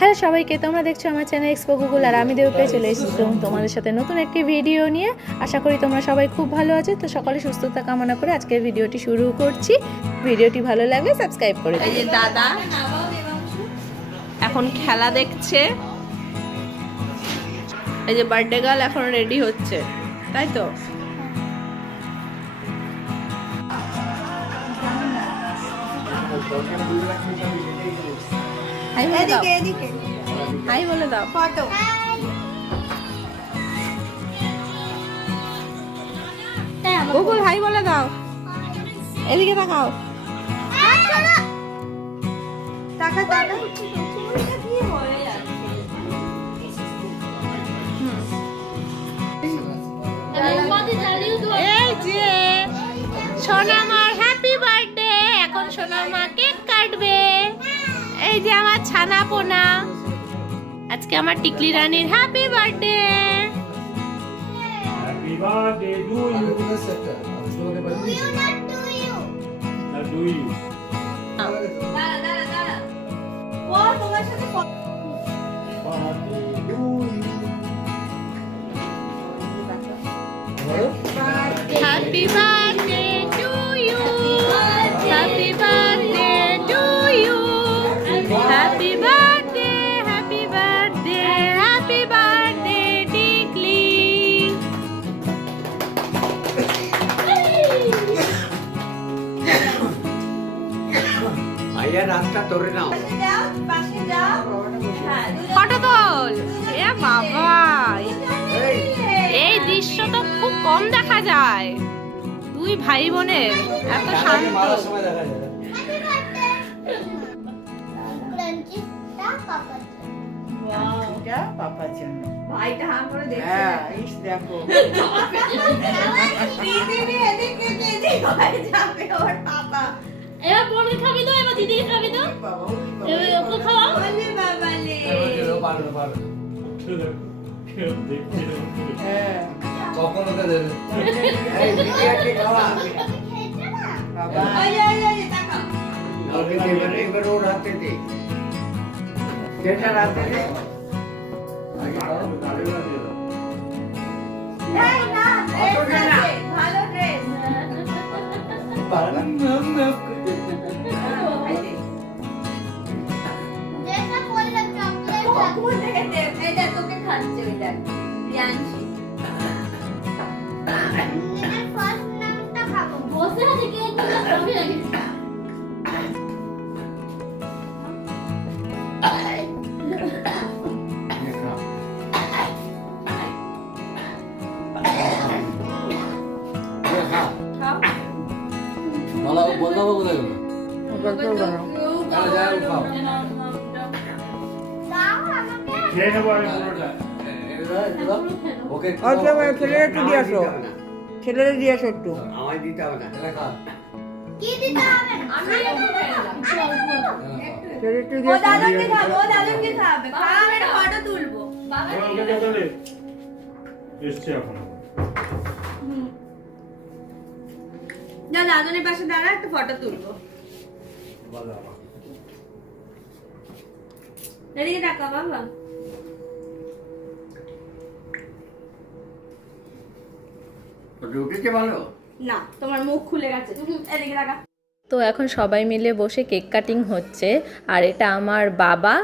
Hello সবাইকে, তোমরা দেখছো আমার চ্যানেল এক্সপো গুগল, আর আমি দেবপ্রিয়া চলে এসেছি তোমাদের সাথে নতুন একটি ভিডিও নিয়ে। আশা করি তোমরা সবাই খুব ভালো আছো। তো সকালে সুস্থতা কামনা করে আজকের ভিডিওটি শুরু করছি। ভিডিওটি ভালো লাগলে সাবস্ক্রাইব করে দিও। এই যে দাদা এখন খেলা দেখছে, এই যে বার্থডে গার্ল এখন রেডি হচ্ছে, তাই তো? হাই বলে দাও, হাই বলে দাও। ফটো গুগল হাই বলে দাও, এদিকে তাকাও। টাকা টাকা এই যে সোনামার হ্যাপি বার্থডে, এখন সোনামা কেক কাটবে। এই যে আমার ছানা পোনা, আজকে আমার টিকলি রানীর happy birthday. Happy birthday to you. Not do you. Birthday to you. Happy birthday to you, happy birthday to you, happy birthday, happy birthday, happy birthday Tikli. ভাইয়া রাস্তা ধরে নাও। ফটো তোল। এ বাবা, এই দৃশ্য তো খুব কম দেখা যায়। দুই ভাই বোনের এত শান্ত। পাপার জন্য ভাইটা হাম করে দেখছে। হ্যাঁ ইস দেখো দিদি এদিকে এদিকে হয়ে যাবে ওর পাপা। এবার বোনকে খাবি তো, এবার দিদিকে খাবি তো, এবার ওকে খাওয়াও। বলে বাবা লে হ্যাঁ কখন ওকে দেবে? এই বিরিয়ানি খাওয়া। বাবা ওই ওই তাকাও। এবার ওর হাতে দে। যেটা হাতে দে। আগে খাও, তাহলে না দিয়ে দাও। এই না ড্রেস আছে, ভালো ড্রেস। পারলাম না। কখন থেকে দেব? এইটা তোকে খাচ্ছে ওইটা। রিয়ানশি। বসে আছে কেক গুলো সবই নাকি? বলদাবো কোথায় গেল? যাও খাও। খেয়ে নেবো আমি পুরোটা। ওকে ছেলের একটু দিয়ে আসো, ছেলের দিয়ে আসো একটু। আমায় দিতে হবে না। এটা খা। ছেলের একটু ও দিয়ে আসো। দাদাকে খাবো, ও দাদাকে খাবে। খাওয়ার একটা ফটো তুলবো। ওকে বদলে। এসছে এখন। যা দাদনের পাশে দাঁড়া, একটা ফটো তুলবো। বলো আমার। এদিকে তাকা বাবা। ওটা উঠেছে ভালো? না, তোমার মুখ খুলে গেছে। এদিকে তাকা। তো এখন সবাই মিলে বসে কেক কাটিং হচ্ছে, আর এটা আমার বাবা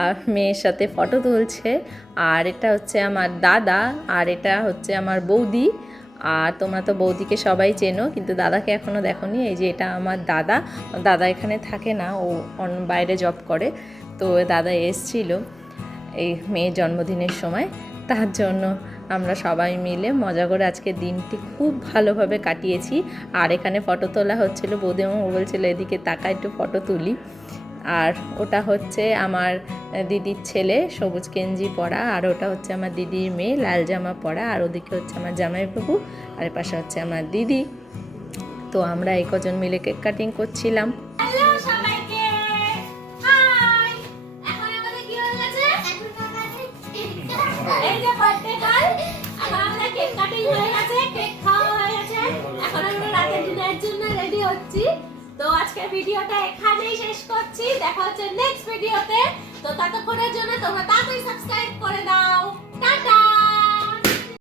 আর মেয়ের সাথে ফটো তুলছে, আর এটা হচ্ছে আমার দাদা, আর এটা হচ্ছে আমার বৌদি। আর তোমরা তো বৌদিকে সবাই চেনো, কিন্তু দাদাকে এখনও দেখোনি। এই যে এটা আমার দাদা, দাদা এখানে থাকে না, ও বাইরে জব করে। তো দাদা এসেছিল এই মেয়ের জন্মদিনের সময়, তার জন্য আমরা সবাই মিলে মজা করে আজকে দিনটি খুব ভালোভাবে কাটিয়েছি। আর এখানে ফটো তোলা হচ্ছিল, বৌদিমা বলছিল এদিকে তাকা একটু ফটো তুলি। আর ওটা হচ্ছে আমার দিদির ছেলে, সবুজ গেঞ্জি পরা, আর ওটা হচ্ছে আমার দিদির মেয়ে, লাল জামা পরা, আর ওদিকে হচ্ছে আমার জামাইবাবু, আর এর পাশে হচ্ছে আমার দিদি। তো আমরা এই কজন মিলে কেক কাটিং করছিলাম। হ্যালো সবাইকে। হাই। এখন আমাদের কি হয়ে গেছে? এই যে বার্থডে গার্ল, এখন আমাদের কেক কাটিং হয়ে গেছে, কেক খাওয়া হয়ে গেছে। এখন আমরা রাতের ডিনারের জন্য রেডি হচ্ছি। তো আজকের ভিডিওটা এখানেই শেষ করছি, দেখা হচ্ছে নেক্সট ভিডিওতে। তো ততক্ষণের জন্য তোমরা তাড়াতাড়ি সাবস্ক্রাইব